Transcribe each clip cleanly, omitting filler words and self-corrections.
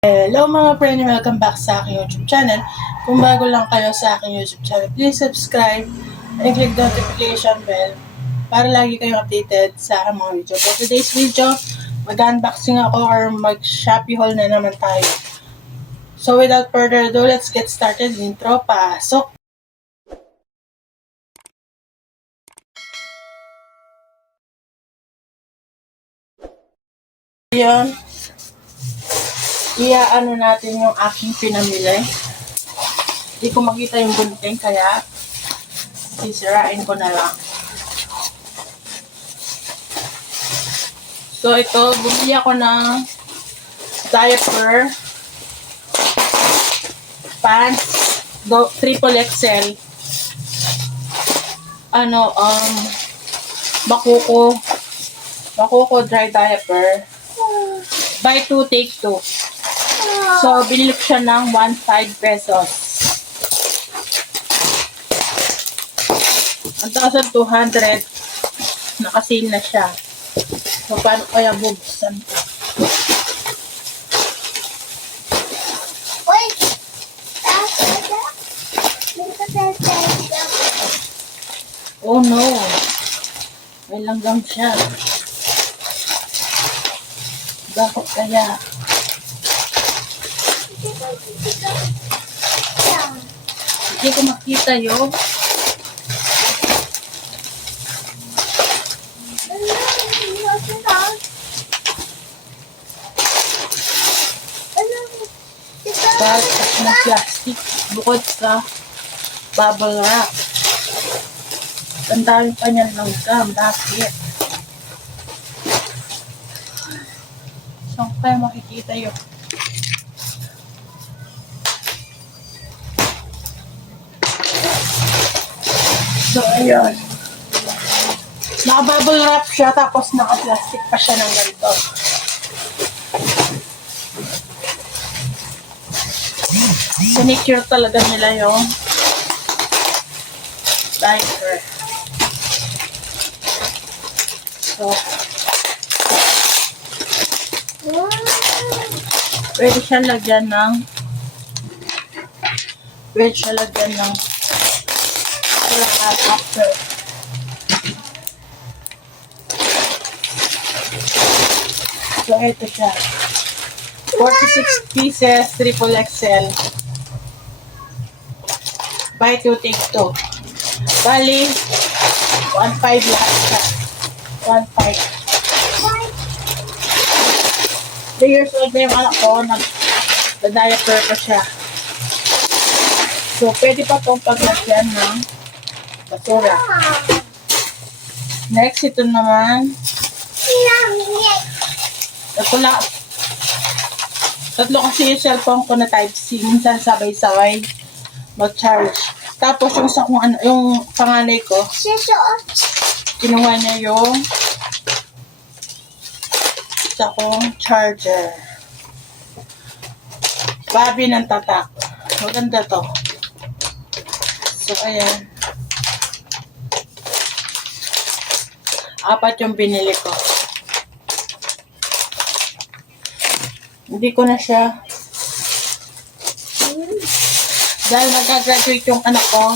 Hello mga friend, welcome back sa aking YouTube channel. Kung bago lang kayo sa aking YouTube channel, please subscribe and click the notification bell para lagi kayong updated sa aking mga video. For today's video, mag-unboxing ako or mag-Shopee haul na naman tayo. So without further ado, let's get started. Intro, pasok! Ayan. Iaano natin yung aking pinamili. Hindi ko makita yung gunting kaya sisirain ko na lang. So ito, bumili ako ng diaper, pants, triple XL, Bakuko dry diaper, buy 2 take 2. So binili ko siya ng 1,500 pesos. 1,200 naka-sale na siya. So, paano kaya bubuksan ko? Oh no! May langgam siya. Bakit kaya? Hindi ko makita yun. Bag ng plastic bukod sa bubble wrap. Ang dami pa niyan langgam. Bakit? Saan kaya makikita yun? So, ayun. Naka-bubble wrap siya, tapos naka-plastic pa siya ng ganito. Sinicure talaga nila yung diaper. So, pwede siya lagyan ng after. So, ito siya. 46 pieces, triple XL. Buy 2, take 2. Bali, 1,500 lahat siya. 1,500. 3 years old na yung anak ko, nag-diaper pa siya. So, pwede pa itong paglagyan ng basura. Next, ito naman. Tatlo kasi yung cellphone ko na Type-C. Minsan sabay-sabay mag-charge. Tapos yung sa kung ano, yung panganay ko, kinuha niya yung isa kong charger. Babi ng tatak. Maganda to. So, ayan. 4 yung binili ko. Hindi ko na siya. Dahil mag-graduate yung anak ko,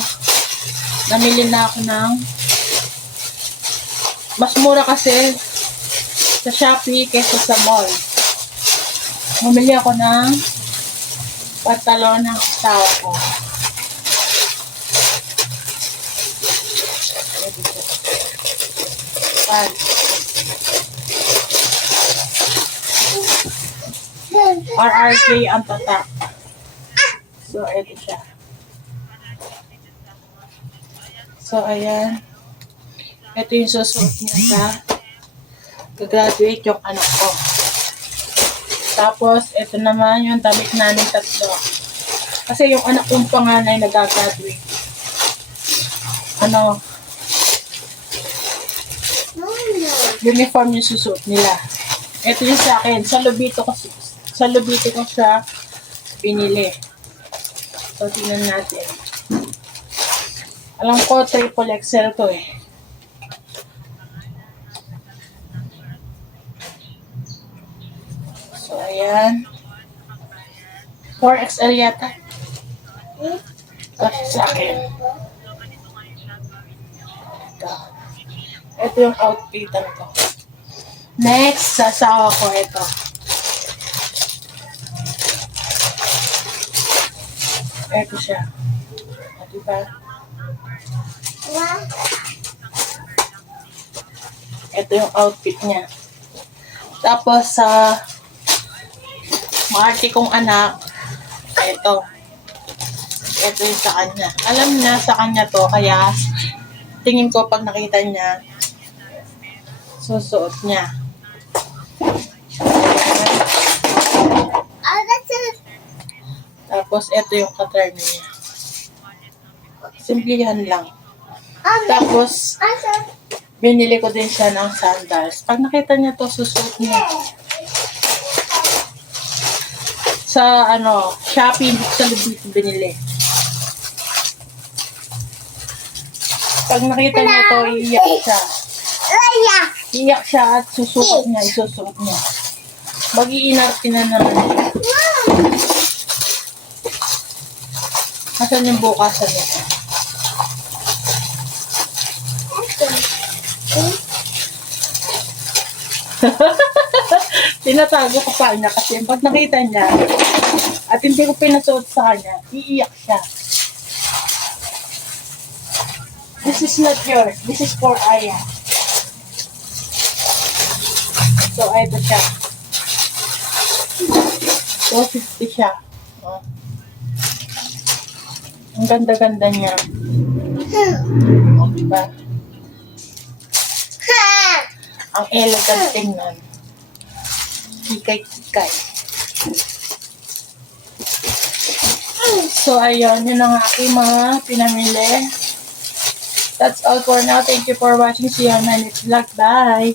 namili na ako ng mas mura kasi sa Shopee kaysa sa mall. Mamili ako ng pantalon ng asawa ko. RRK ang tatak. So, ito siya. So, ayan. Ito yung susuot niya sa graduate yung anak ko. Tapos, ito naman yung damit namin tatlo. Kasi yung anak kong panganay nag-graduate. Uniform yung susuot nila. Ito yung sa akin. Sa Lobito ko siya pinili. So, tingnan natin. Alam ko, triple XL to eh. So, ayan. 4XL yata. Kasi sa akin. Ito yung outfitan ko. Next, sa asawa ko ito. Ito siya. O, diba? Ito yung outfit niya. Tapos sa maarte kong anak, ito. Ito yung sa kanya. Alam niya sa kanya to, kaya tingin ko pag nakita niya, susuot niya. Tapos ito yung katarna niya. Simplihan lang. Tapos, binili ko din siya ng sandals. Pag nakita niya to, susuot niya. Sa Shopee, sa Lubito binili. Pag nakita niya to, iiyak siya. Iiyak siya at isusuot niya. Mag-iinarte na naman siya. Asan yung bukasan niya? Tinatago ko pa niya kasi pag nakita niya at hindi ko pinasuot sa kanya, iiyak siya. This is not yours. This is for Aya. So, ito siya. 250 siya. Oh. Ang ganda-ganda niya. Oh, diba? Ang elegant tingnan. Kikay-kikay. So, ayun. Yun ang aking mga pinamili. That's all for now. Thank you for watching. See you on my next vlog. Bye!